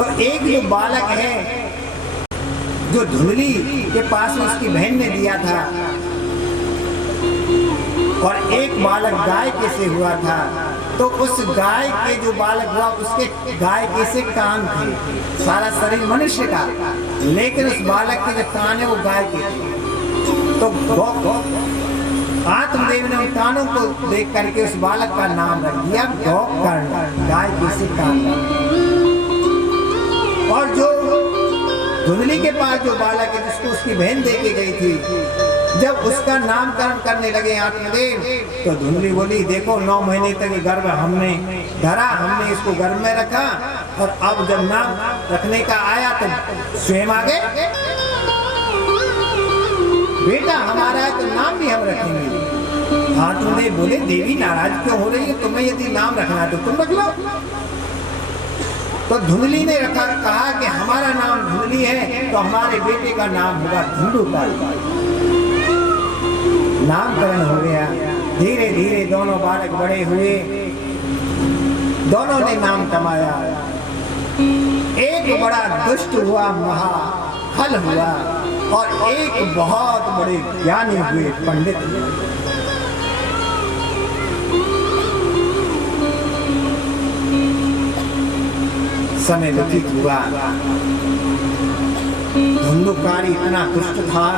तो एक जो बालक है जो धुंधली के पास में उसकी बहन ने दिया था, और एक बालक गाय के से हुआ था, तो उस गाय के जो बालक हुआ उसके गाय के से कान थे, सारा शरीर मनुष्य का, लेकिन उस बालक के जो कान है वो गाय के थे। तो आत्मदेव ने उन कानों को देख करके उस बालक का नाम रख दिया गोकर्ण, गाय के से कान। और जो धुंधली के पास जो बालक है जिसको उसकी बहन दे के गई थी, जब उसका नामकरण करने लगे आत्मदेव, तो धुंधली बोली देखो 9 महीने तक गर्भ हमने धरा, हमने इसको गर्भ में रखा, और अब जब नाम रखने का आया तो स्वयं आ गए, बेटा हमारा है तो नाम भी हम रखेंगे। आत्मदेव बोले देवी नाराज क्यों हो रही है, तुम्हें यदि नाम रखना है तो तुम रख लो। तो धुंधली ने रखा, कहा कि हमारा नाम धुंधली है तो हमारे बेटे का नाम होगा धुंधुकारी। नामकरण हो गया। धीरे धीरे दोनों बालक बड़े हुए, दोनों ने नाम कमाया। एक बड़ा दुष्ट हुआ, महाखल हुआ, और एक बहुत बड़े ज्ञानी हुए, पंडित हुए। समय व्यतीत हुआ। धुंधुकारी इतना दुष्ट था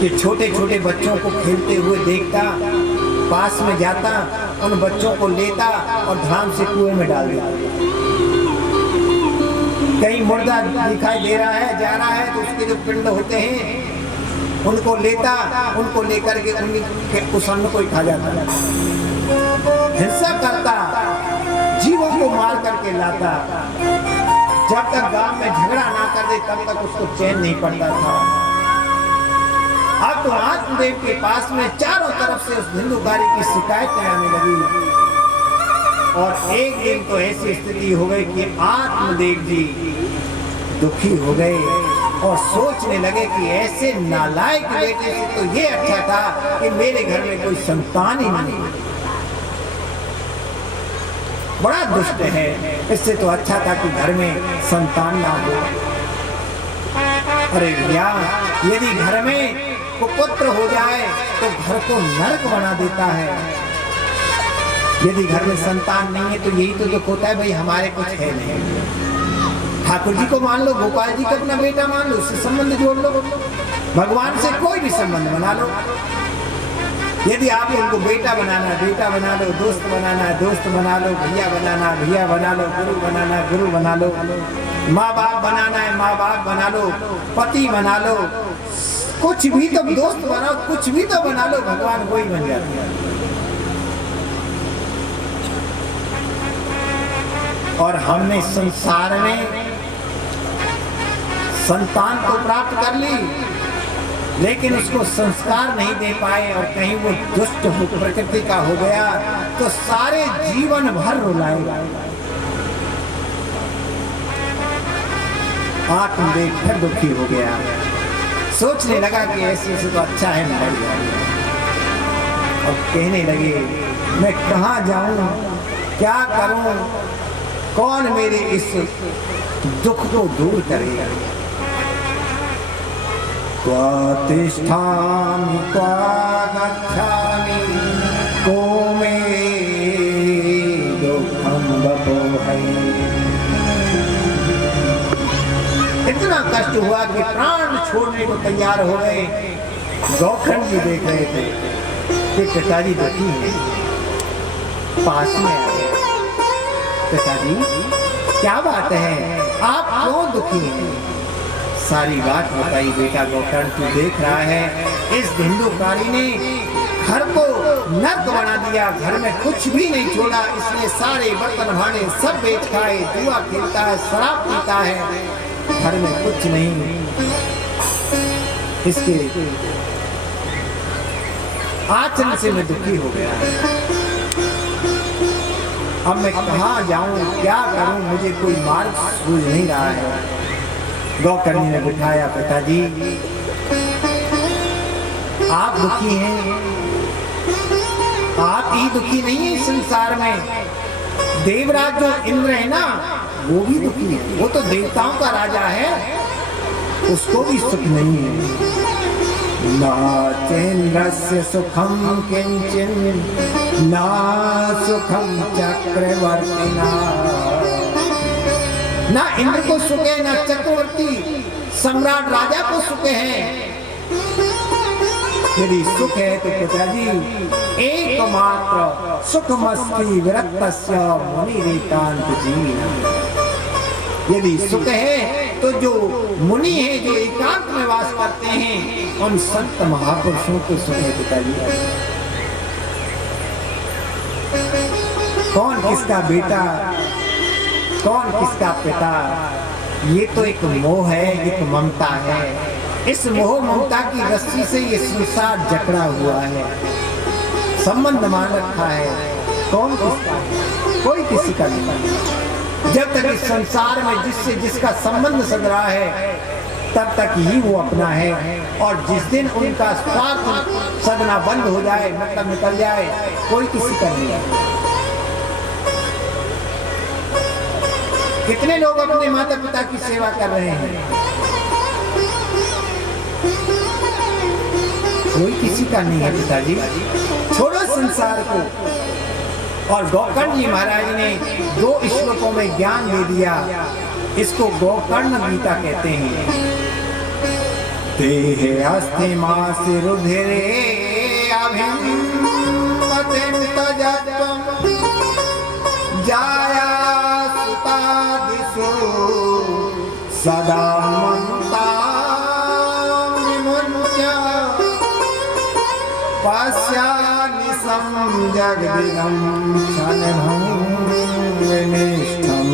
कि छोटे छोटे बच्चों को खेलते हुए देखता, पास में जाता, उन बच्चों को लेता और धड़ाम से कुएं में डाल देता। कहीं मुर्दा दिखाई दे रहा है, जा रहा है, तो उसके जो पिंड होते हैं उनको लेता, उनको लेकर के उस अन्न को खा जाता, हिंसा करता, जीवों को मार करके लाता। जब तक गांव में झगड़ा ना कर दे तब तक उसको चैन नहीं पड़ता था। अब तो आत्मदेव के पास में चारों तरफ से उस धुंधुकारी की शिकायतें आने लगी, और एक दिन तो ऐसी स्थिति हो गई कि आत्मदेव जी दुखी हो गए और सोचने लगे कि ऐसे नालायक बेटे से तो ये अच्छा था कि मेरे घर में कोई संतान ही नहीं, बड़ा दुष्ट है, इससे तो अच्छा था कि घर में संतान ना हो। अरे भैया, यदि घर में कुपुत्र हो जाए तो घर को नरक बना देता है। यदि घर में संतान नहीं है तो यही तो दुख होता है, भाई हमारे कुछ है नहीं। ठाकुर जी को मान लो, गोपाल जी को अपना बेटा मान लो, उससे संबंध जोड़ लो, भगवान से कोई भी संबंध बना लो। यदि आप उनको बेटा बनाना है, बेटा बना लो, दोस्त बनाना है, दोस्त बना लो, भैया बनाना है, भैया बना लो, गुरु बनाना है, गुरु बना लो, माँ बाप बनाना है, माँ बाप बना लो, पति बना लो, कुछ भी तो दोस्त बनाओ, कुछ भी तो बना लो, भगवान वही बन जाते हैं। और हमने संसार में संतान को प्राप्त कर ली, लेकिन उसको संस्कार नहीं दे पाए, और कहीं वो दुष्ट हो प्रकृति का हो गया तो सारे जीवन भर रुलाएगा। आत्मदेव फिर दुखी हो गया, सोचने लगा कि ऐसे ऐसे तो अच्छा है मर जाए। अब कहने लगे मैं कहाँ जाऊं, क्या करूं, कौन मेरे इस दुख को दूर करेगा। त्वा तिष्ठामि त्वा गच्छामि को मे दुःखं वपोहै। इतना कष्ट हुआ कि प्राण छोड़ने को तैयार हो गए। गोकर्ण जी देख रहे थे कि पिताजी दुखी हैं, पास में आ गए। पिताजी क्या बात है, आप क्यों दुखी हैं? सारी बात बताई। बेटा गोकर्ण तू देख रहा है, इस धुंधुकारी ने घर को नर्क बना दिया, घर में कुछ भी नहीं छोड़ा, इसने सारे बर्तन भांडे सब बेच खाए, जुआ खेलता है, शराब पीता है, घर में कुछ नहीं। इसके आचरण से मैं दुखी हो गया। अब मैं कहाँ जाऊं, क्या करूं, मुझे कोई मार्ग सूझ नहीं रहा है। गोकर्ण ने बिठाया, पिताजी आप दुखी हैं, आप ही दुखी नहीं है संसार में। देवराज जो इंद्र है ना, वो भी दुखी है, वो तो देवताओं का राजा है, उसको भी सुख नहीं है। नाचेन्द्रस्य सुखम किंचिन ना सुखम चक्रवर्तिना। ना इंद्र को सुख है, ना चक्रवर्ती सम्राट राजा को सुख है। यदि सुख है तो पिताजी एकमात्र सुखमस्ति विरक्तस्य मुनिरेकांत जीवनम्। यदि सुख है तो जो मुनि है, जो एकांत में वास करते हैं, उन संत महापुरुषों को सुख है पिताजी। कौन किसका बेटा, कौन किसका पिता, ये तो एक मोह है, एक ममता है। इस मोह ममता की रस्सी से ये संसार जकड़ा हुआ है, संबंध मान रखा है। कौन किसका है? कोई किसी का नहीं। जब तक इस संसार में जिससे जिसका संबंध सद रहा है, तब तक ही वो अपना है। और जिस दिन उनका स्वार्थ सदना बंद हो जाए, मतलब निकल जाए, कोई किसी का नहीं है। कितने लोग अपने माता पिता की सेवा कर रहे हैं, कोई किसी का नहीं है पिताजी। छोड़ो संसार को। और गोकर्ण जी महाराज ने 2 श्लोकों में ज्ञान दे दिया, इसको गोकर्ण गीता कहते हैं। देहे अस्ति मास रुधिरे अभिमतिं तजत्वं जाया सुतादिषु सदा पश्यानिशं जगदिदं क्षणभं विनिष्ठं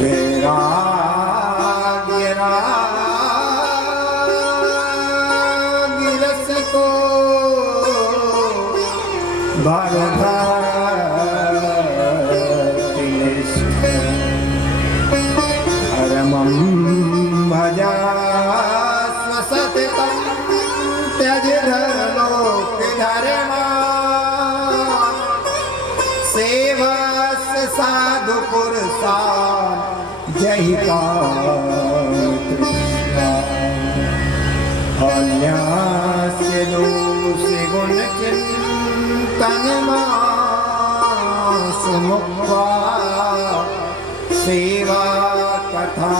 वैराग्यरसिको भरभक्तिनिष्ठं परमं भजास्व सततं त्यज धर्मोक धर्मा सेवस्य साधु पुरुषान् जहिता कृष्णा अन्यस्य दोषि गुण चिन्तनमास मुक्त्वा सेवा कथा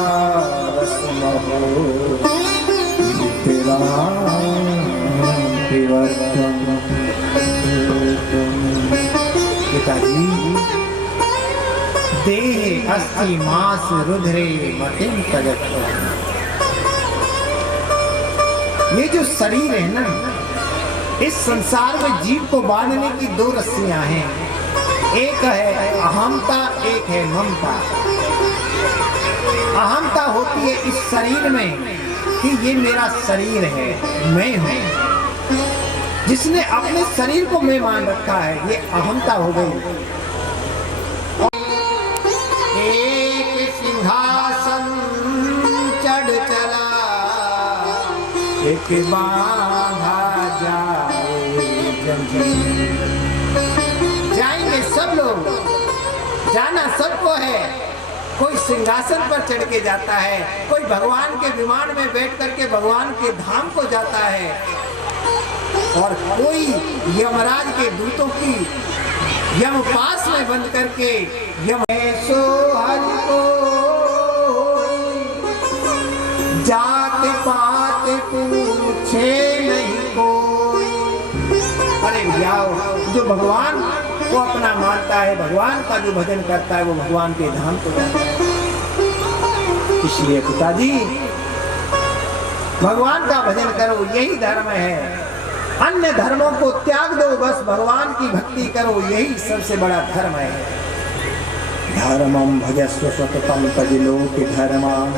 रसमहो पिताजी। देह अस्ति मास रुधिरे मतिं तजत्वम्। ये जो शरीर है ना, इस संसार में जीव को बांधने की 2 रस्सियां हैं। एक है अहमता, एक है ममता। अहमता होती है इस शरीर में कि ये मेरा शरीर है, मैं हूं। जिसने अपने शरीर को मैं मान रखा है, ये अहंता हो गई। एक सिंहासन चढ़ चला, एक बांधा जाए जंजीर। जाएंगे सब लोग, जाना सबको है। कोई सिंहासन पर चढ़ के जाता है, कोई भगवान के विमान में बैठ करके भगवान के धाम को जाता है, और कोई यमराज के दूतों की यमपास में बंद करके यम सो हरि को जात पात पूछे नहीं कोई। अरे जाओ, जो भगवान को अपना मानता है, भगवान का जो भजन करता है, वो भगवान के धाम को जाता है। इसलिए पिताजी भगवान का भजन करो, यही धर्म है। अन्य धर्मों को त्याग दो, बस भगवान की भक्ति करो, यही सबसे बड़ा धर्म है। धर्मं भजस्व सततं तज लोक धर्मान्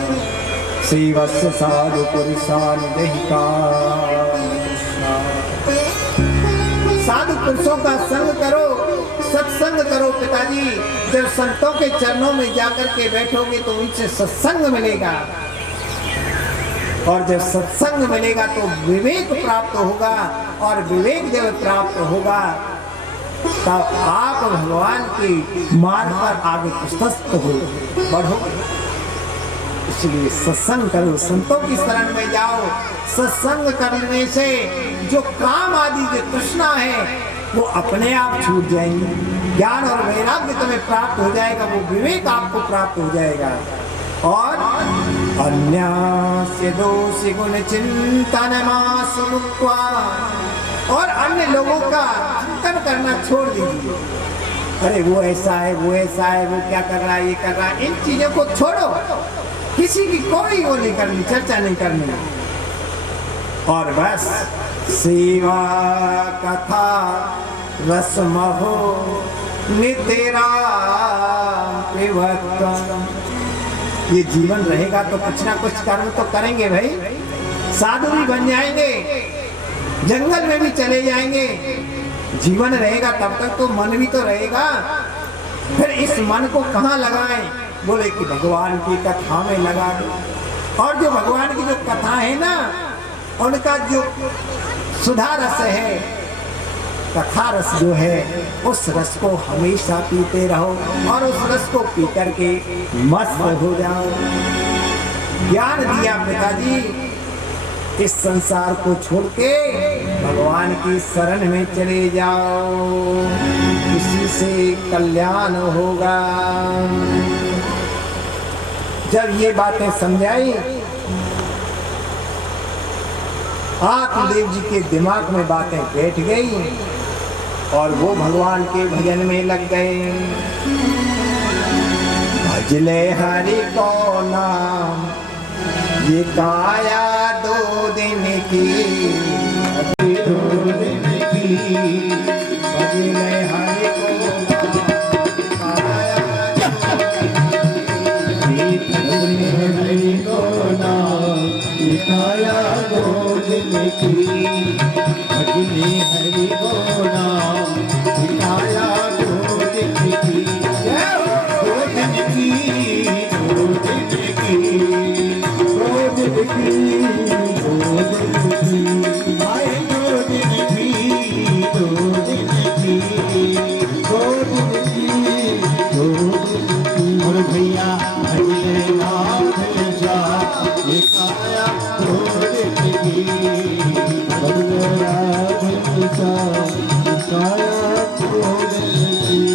सेवस्य साधु पुरुषान् देहिका। साधु पुरुषों का संग करो, सत्संग करो पिताजी। जब संतों के चरणों में जाकर के बैठोगे तो उनसे सत्संग मिलेगा, और जब सत्संग मिलेगा तो विवेक प्राप्त होगा, और विवेक जब प्राप्त होगा तब आप भगवान के मार्ग पर आगे प्रशस्त हो बढ़ो। इसलिए सत्संग करो, संतों की शरण में जाओ। सत्संग करने से जो काम आदि जो तृष्णा है वो अपने आप छूट जाएंगी। ज्ञान और वैराग्य तुम्हें प्राप्त हो जाएगा, वो विवेक आपको प्राप्त हो जाएगा। और अन्यास्य दोषि गुण चिंतन मास मुक्त्वा, और अन्य लोगों का चिंतन करना छोड़ दीजिए। अरे वो ऐसा है, वो ऐसा है, वो क्या कर रहा है, ये कर रहा है, इन चीजों को छोड़ो। किसी की कोई वो नहीं करनी, चर्चा नहीं करनी। और बस सेवा कथा रसमहो नितेरा विभक्तम, ये जीवन रहेगा तो कुछ ना कुछ कर्म तो करेंगे भाई। साधु भी बन जाएंगे, जंगल में भी चले जाएंगे। जीवन रहेगा तब तक तो मन भी तो रहेगा। फिर इस मन को कहाँ लगाएं? बोले कि भगवान की कथा में लगा दो। और जो भगवान की जो कथा है ना, उनका जो सुधा रस है, कथा रस जो है, उस रस को हमेशा पीते रहो और उस रस को पी करके मस्त हो जाओ। ज्ञान दिया पिताजी, इस संसार को छोड़ के भगवान की शरण में चले जाओ, इसी से कल्याण होगा। जब ये बातें समझाई, आत्मदेव जी के दिमाग में बातें बैठ गई और वो भगवान के भजन में लग गए। भजले हरि को नाम, ये काया 2 दिन की, 2 दिन की। भजले हरि को नाम, ये काया 2 दिन की। भजले हरि को नाम, ये काया 2 दिन की। 2 दिन की, 2 दिन की, 2 दिन की, 2 दिन की। आए 2 दिन की, 2 दिन की, 2 दिन की, 2 दिन की। और भैया भजले नाम जा, ये काया 2 दिन की। भजले नाम जा, ये काया 2 दिन की।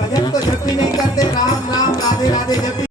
भजन तो जब भी नहीं करते, राम राम राधे राधे जब भी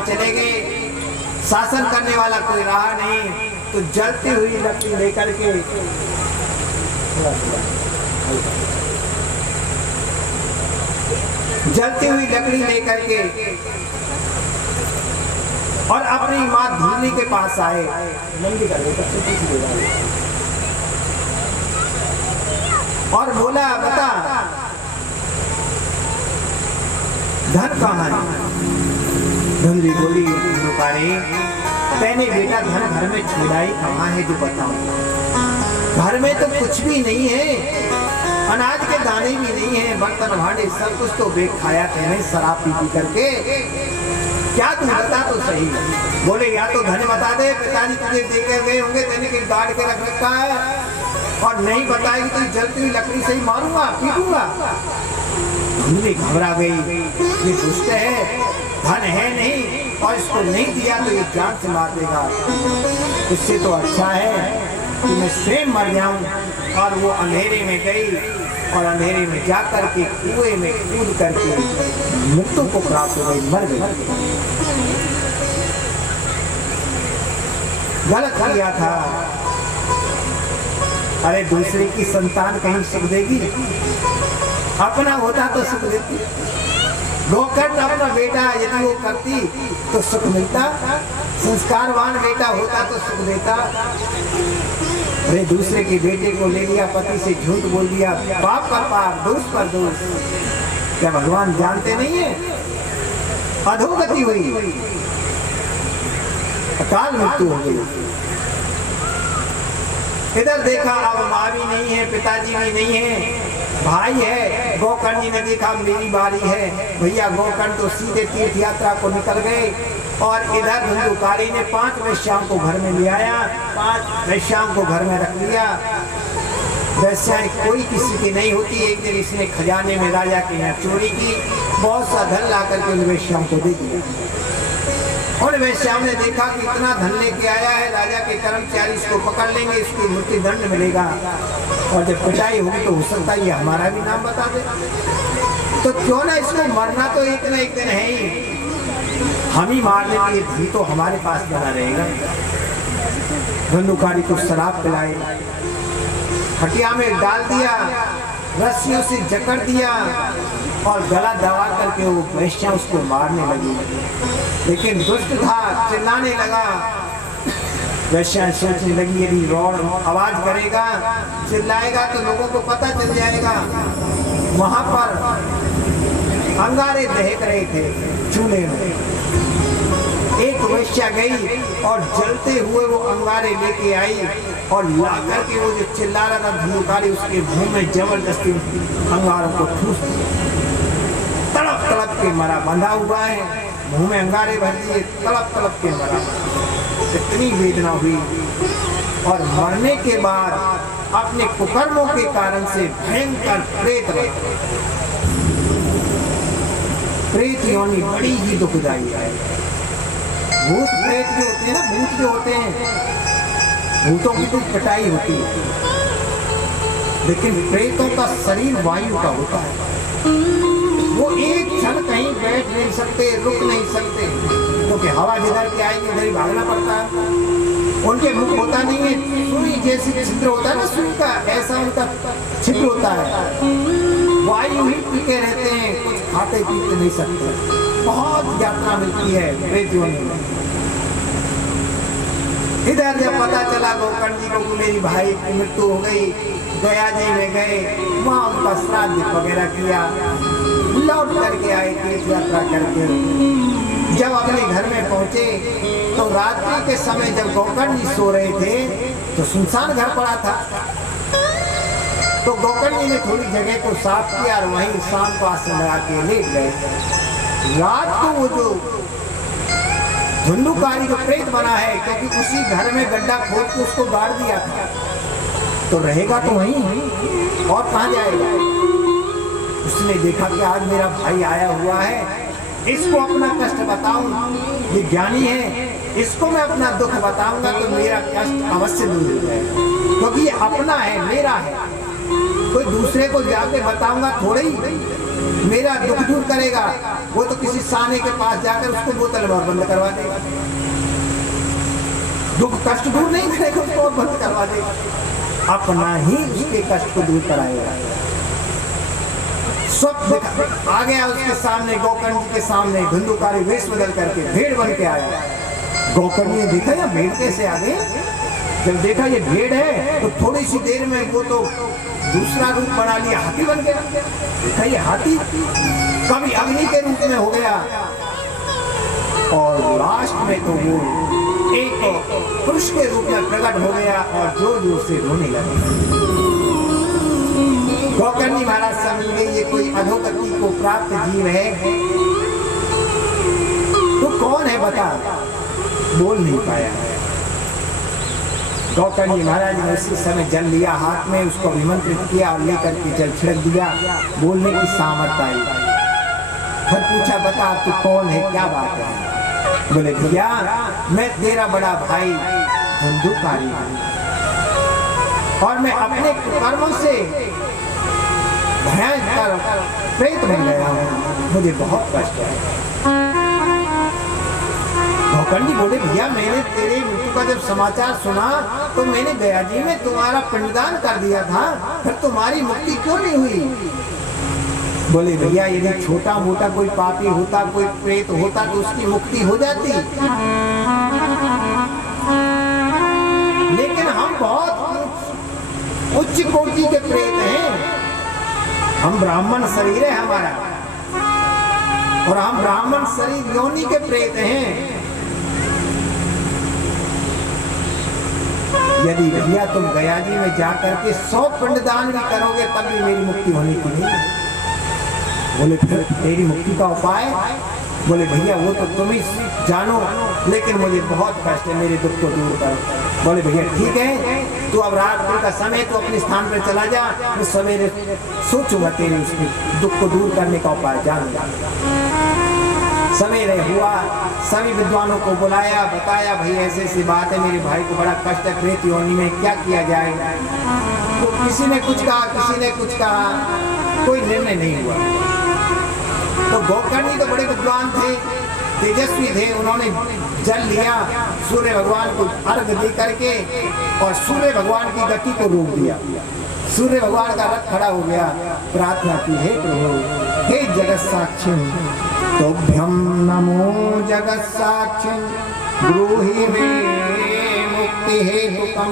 चले गए, शासन करने वाला कोई रहा नहीं, तो जलती हुई लकड़ी लेकर के और अपनी माँ धुलनी के पास आए। और बोला, बता धन कहाँ है? धुंधली बोली, तेने बेटा धन घर में छुड़ाई कहाँ है जो बताओ? घर में तो कुछ भी नहीं है, अनाज के दाने भी नहीं है, बर्तन भांडे सब कुछ तो बेच खाया तेने शराब पी करके। क्या तू बता तो सही। बोले, या तो धन बता दे, पिताजी तुझे देके गए होंगे, तेने कहीं गाड़ के रख रखा है, और नहीं बताएगी तो जलती हुई लकड़ी से ही मारूंगा, पीटूंगा। धुंधली घबरा गई, ये दुष्ट है, धन है नहीं, और इसको नहीं दिया तो ये जान से मार देगा। इससे तो अच्छा है कि मैं स्वयं मर जाऊं। और वो अंधेरे में गई और अंधेरे में जाकर के कुएं में कूद करके मृत्यु को प्राप्त हो गई, मर गई। गलत किया था। अरे दूसरे की संतान कहीं सुख देगी? अपना होता तो सुख देती। गोकर्ण अपना बेटा यदि वो करती तो सुख मिलता, संस्कारवान बेटा होता तो सुख देता। अरे दूसरे के बेटे को ले लिया, पति से झूठ बोल दिया, पाप पर पाप, दोष पर दोष। क्या भगवान जानते नहीं है? अधोगति हुई, अकाल मृत्यु हो गई। इधर देखा, अब माँ भी नहीं है, पिताजी भी नहीं है, भाई है। गोकर्ण जी ने देखा मेरी बारी है, भैया गोकर्ण तो सीधे तीर्थ यात्रा को निकल गए। और इधर धुंधुकारी ने 5 वैश्याओं को घर में ले आया, 5 वैश्याओं को घर में रख लिया। वैश्याएं कोई किसी की नहीं होती। एक दिन इसने खजाने में राजा के यहाँ चोरी की, बहुत सा धन ला करके उन वैश्याओं को दे दिया। और वैश्याओं ने देखा कि इतना धन लेके आया है, राजा के कर्मचारी इसको पकड़ लेंगे, इसको मृत्यु दंड मिलेगा, और जब पिटाई होगी तो हो सकता है ये हमारा भी नाम बता दे। तो क्यों ना इसको मरना तो एक न एक दिन है ही, हम ही मार लेंगे, ये धन तो हमारे पास बना रहेगा। धुंधुकारी को शराब पिलाई, हटिया में डाल दिया, रस्सियों से जकड़ दिया और गला दबा करके वो वैश्या उसको मारने लगी। लेकिन दुष्ट था, चिल्लाने लगा। वैश्या सोचने लगी यदि रौड़ आवाज करेगा, चिल्लाएगा तो लोगों को पता चल जाएगा। वहां पर अंगारे दहक रहे थे चूल्हे में। एक वैश्या गई और जलते हुए वो अंगारे लेके आई और ला करके वो जो चिल्ला रहा था धुआंकारी उसके मुंह में जबरदस्ती अंगारों को ठूस दिया। तड़प तड़प के मरा, बंधा हुआ है, मुंह में अंगारे भर दिए, तड़प तड़प के मरा। इतनी वेदना हुई और मरने के बाद अपने कुकर्मों के कारण से भयंकर प्रेत योनि बड़ी ही दुखदायी है। भूत प्रेत जो होते हैं ना, भूत जो होते हैं, भूतों की कुछ पिटाई होती है, लेकिन प्रेतों का शरीर वायु का होता है। वो एक क्षण कहीं बैठ नहीं सकते, रुक नहीं सकते, क्योंकि हवा जिधर के आएगी उधर ही भागना पड़ता है। उनके मुख होता नहीं है, सुई जैसी छिद्र होता है ना सुई का, ऐसा उनका छिद्र होता है। वायु ही पीते रहते हैं, कुछ खाते पीते नहीं सकते। बहुत यात्रा मिलती है प्रेत योनि में। इधर जब पता चला गोकर्ण जी को मेरी भाई की मृत्यु हो गई, गया जी में गए, वहाँ उनका श्राद्ध वगैरह किया, लौट करके आए तीर्थ यात्रा करके। जब अपने घर में पहुंचे तो रात्रि के समय जब गोकर्ण जी सो रहे थे तो सुनसान घर पड़ा था। तो गोकर्ण जी ने थोड़ी जगह को साफ किया और वहीं शाम को आसन लगा के लेट गए। रात को वो जो धुंधुकारी जो प्रेत बना है, क्योंकि उसी घर में गड्ढा खोद के उसको गाड़ दिया था, तो रहेगा तो वहीं और कहाँ जाएगा। उसने देखा कि आज मेरा भाई आया हुआ है, इसको अपना कष्ट बताऊं, ये ज्ञानी है, इसको मैं अपना दुख बताऊंगा तो मेरा कष्ट अवश्य दूर हो जाएगा, क्योंकि ये अपना है, मेरा है। कोई दूसरे को जाके बताऊंगा थोड़े ही मेरा दुख दूर करेगा, वो तो किसी साने के पास जाकर उसको बोतल में बंद करवा देगा। दुख कष्ट दूर नहीं करेगा, उसको और बंद करवा देगा, अपना ही उसके कष्ट को दूर कराएगा। सब आ गया उसके सामने, गोकर्ण जी के सामने धुंधुकारी वेश बदल करके भेड़ बन के आया। गोकर्ण ने देखा या भेड़ कैसे आ गए। जब देखा ये भेड़ है तो थोड़ी सी देर में वो तो दूसरा रूप बना लिया, हाथी बन गया। देखा ये हाथी कभी अग्नि के रूप में हो गया और लास्ट में तो वो एक पुरुष के रूप में प्रकट हो गया और जोर जोर से रोने लगा। गोकर्ण जी महाराज समझ गए ये कोई अधोगति को प्राप्त जीव है, तो कौन है बता, बोल नहीं पाया। गोकर्ण जी महाराज ने उसी समय जल लिया हाथ में, उसको अभिमंत्रित किया और लेकर के जल छिड़क दिया, बोलने की सामर्थ आई। फिर पूछा बता तू कौन है, क्या बात है। बोले भैया मैं तेरा बड़ा भाई धुंधुकारी हूँ और मैं अपने कर्मों से भयंकर प्रेत बन गया हूँ, मुझे बहुत कष्ट है। गोकर्ण जी बोले भैया मैंने तेरे मृत्यु का जब समाचार सुना तो मैंने गया जी में तुम्हारा पिंडदान कर दिया था, फिर तुम्हारी मुक्ति क्यों नहीं हुई। बोले भैया यदि छोटा मोटा कोई पापी होता, कोई प्रेत होता तो उसकी मुक्ति हो जाती, लेकिन हम बहुत उच्च कोटि के प्रेत हैं। हम ब्राह्मण शरीर है हमारा और हम ब्राह्मण शरीर योनि के प्रेत हैं। यदि भैया तुम गया जी में जाकर के 100 पिंडदान भी करोगे तब भी मेरी मुक्ति होने की नहीं। बोले फिर तेरी मुक्ति का उपाय। बोले भैया वो तो तुम ही जानो, लेकिन मुझे बहुत कष्ट है, मेरे दुख को दूर करो। बोले भैया ठीक है, तू अब रात का समय तो अपने स्थान पर चला जा, मैं सवेरे सोचूंगा तेरे उसके दुख को दूर करने का उपाय जानूंगा। सवेरे हुआ, सभी विद्वानों को बुलाया, बताया भाई ऐसे ऐसी बात है, मेरे भाई को बड़ा कष्ट है प्रेत योनि में, क्या किया जाए। तो किसी ने कुछ कहा, किसी ने कुछ कहा, कोई निर्णय नहीं हुआ। तो गोकर्ण जी तो बड़े विद्वान थे, तेजस्वी थे, उन्होंने जल लिया, सूर्य भगवान को अर्घ दे करके और सूर्य भगवान की गति को रोक दिया। सूर्य भगवान का रथ खड़ा हो गया, प्रार्थना की, हे प्रभु, हे जगत साक्षी, तोभ्यम नमो जगत साक्षी, ब्रूहि मे मुक्ति हेतुकम।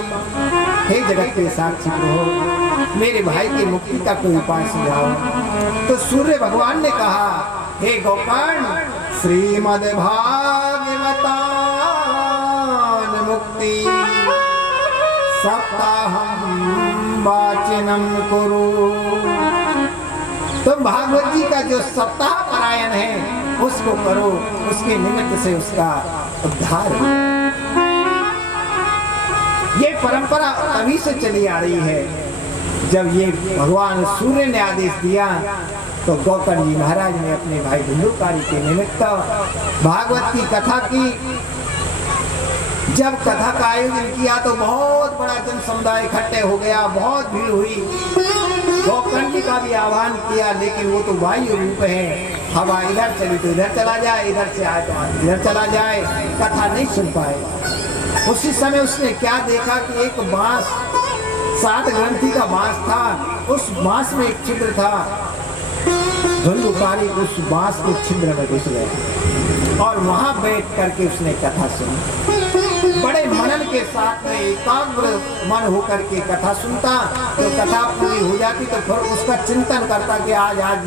हे जगत के साक्षी प्रभु, मेरे भाई की मुक्ति का कोई उपाय सुझाओ। तो सूर्य भगवान ने कहा, हे गोकर्ण, श्रीमद् भागवतान मुक्ति सप्ताहम वाचनम कुरु। तुम भागवत जी का जो सप्ताह पारायण है उसको करो, उसके निमित्त से उसका उद्धार हो। ये परंपरा अभी से चली आ रही है। जब ये भगवान सूर्य ने आदेश दिया तो गोकर्ण जी महाराज ने अपने भाई धुंधुकारी के निमित्त भागवत की कथा की। जब कथा का आयोजन किया तो बहुत बड़ा जन समुदाय इकट्ठे हो गया, बहुत भीड़ हुई। गोकर्ण जी का भी आह्वान किया, लेकिन वो तो वायु रूप है, हवा इधर चली तो इधर चला जाए, इधर से आए तो इधर चला जाए, कथा नहीं सुन पाए। उसी समय उसने क्या देखा कि एक बांस, 7 ग्रंथि का बांस था, उस बांस में एक छिद्र था। धुंधुकारी उस बांस के छिद्र में घुस गया और वहां बैठ करके उसने कथा सुनी। बड़े मनन के साथ में एकाग्र मन होकर के कथा सुनता, तो कथा पूरी हो जाती तो फिर उसका चिंतन करता कि आज